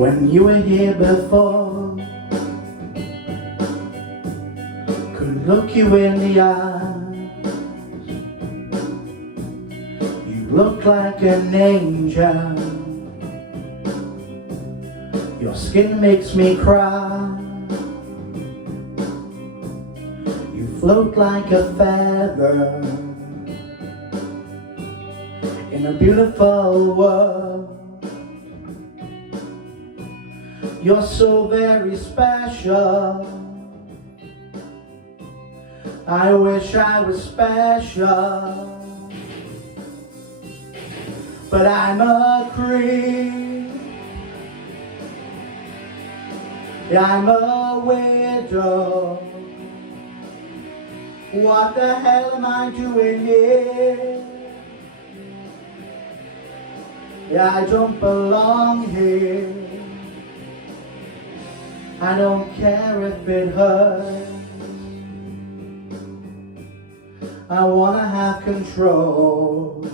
when you were here before. Could look you in the eye. You look like an angel. Your skin makes me cry. You float like a feather in a beautiful world. You're so very special. I wish I was special, but I'm a creep. I'm a widow. What the hell am I doing here? Yeah, I don't belong here. I don't care if it hurts. I wanna have control.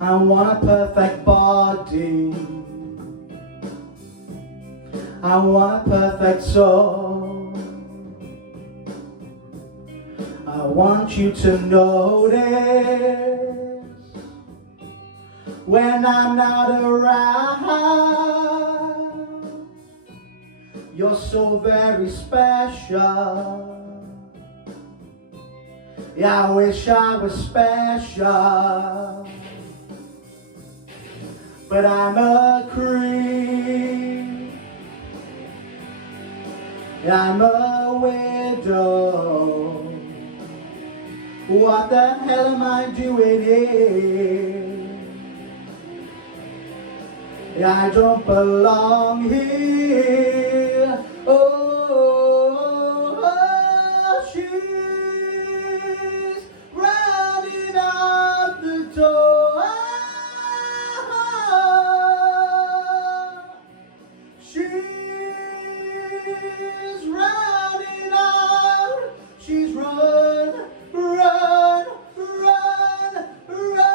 I want a perfect body. I want a perfect soul. I want you to notice when I'm not around. You're so very special. Yeah, I wish I was special, but I'm a creep. I'm a widow. What the hell am I doing here? Yeah, I don't belong here. Oh, she's running out the door. She's running out. She's run, run, run, run.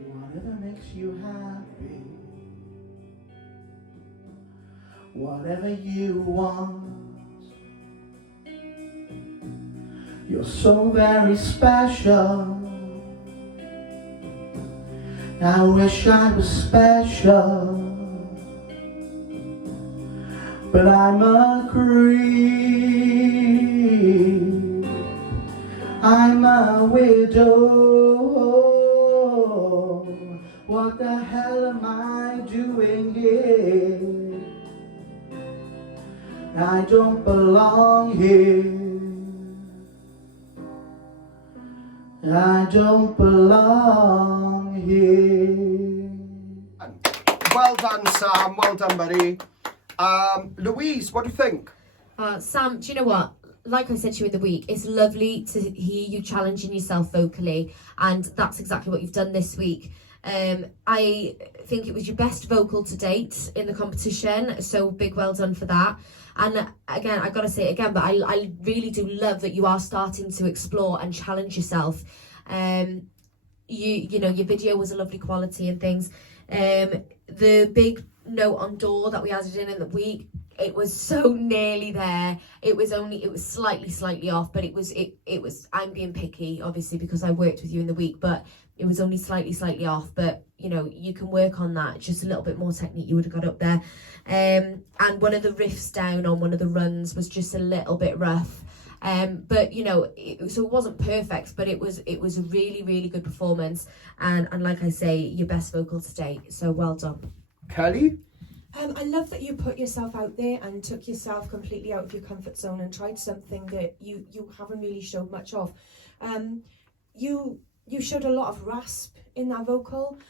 Whatever makes you happy, whatever you want. You're so very special. I wish I was special, but I'm a creep. I'm a widow. What the hell am I doing here? I don't belong here. I don't belong here. Well done, Sam. Well done, buddy. Louise, what do you think? Sam, do you know what? Like I said to you in the week, it's lovely to hear you challenging yourself vocally, and that's exactly what you've done this week. I think it was your best vocal to date in the competition, so big well done for that. And again, I gotta say it again, but I really do love that you are starting to explore and challenge yourself. You know, your video was a lovely quality and things. The big note on door that we added in the week, it was so nearly there. It was slightly off, but it was I'm being picky obviously because I worked with you in the week, but it was only slightly off. But you know, you can work on that. Just a little bit more technique, you would have got up there. And one of the riffs down on one of the runs was just a little bit rough. But you know, so it wasn't perfect, but it was a really good performance, and like I say, your best vocal to date, so well done. Kelly? I love that you put yourself out there and took yourself completely out of your comfort zone and tried something that you haven't really showed much of. You showed a lot of rasp in that vocal,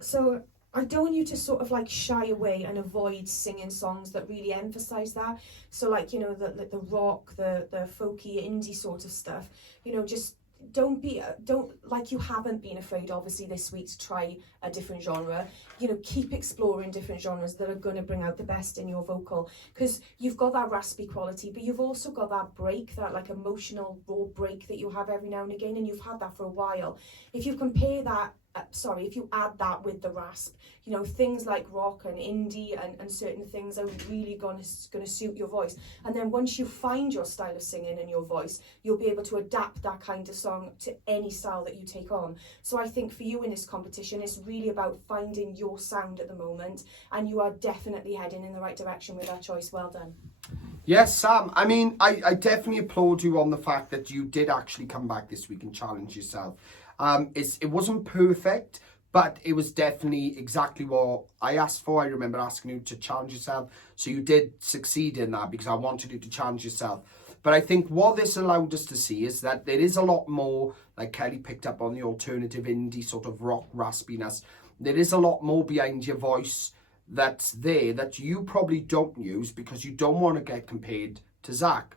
so I don't want you to sort of like shy away and avoid singing songs that really emphasize that. So like, you know, the rock, the folky, indie sort of stuff, you know, just don't like you haven't been afraid obviously this week to try a different genre. You know, keep exploring different genres that are going to bring out the best in your vocal, because you've got that raspy quality, but you've also got that break, that like emotional raw break that you have every now and again, and you've had that for a while. If you compare that if you add that with the rasp, you know, things like rock and indie and certain things are really gonna suit your voice. And then once you find your style of singing and your voice, you'll be able to adapt that kind of song to any style that you take on. So I think for you in this competition, it's really about finding your sound at the moment, and you are definitely heading in the right direction with that choice. Well done. Yes, Sam. I mean, I definitely applaud you on the fact that you did actually come back this week and challenge yourself. It wasn't perfect, but it was definitely exactly what I asked for. I remember asking you to challenge yourself. So you did succeed in that because I wanted you to challenge yourself. But I think what this allowed us to see is that there is a lot more, like Kelly picked up on the alternative indie sort of rock raspiness. There is a lot more behind your voice that's there that you probably don't use because you don't want to get compared to Zach.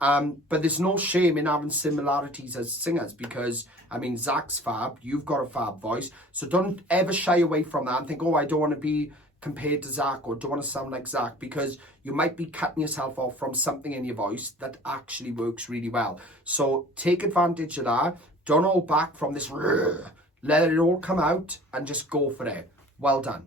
But there's no shame in having similarities as singers because, I mean, Zach's fab, you've got a fab voice. So don't ever shy away from that and think, oh, I don't want to be compared to Zach or don't want to sound like Zach, because you might be cutting yourself off from something in your voice that actually works really well. So take advantage of that. Don't hold back from this. Let it all come out and just go for it. Well done.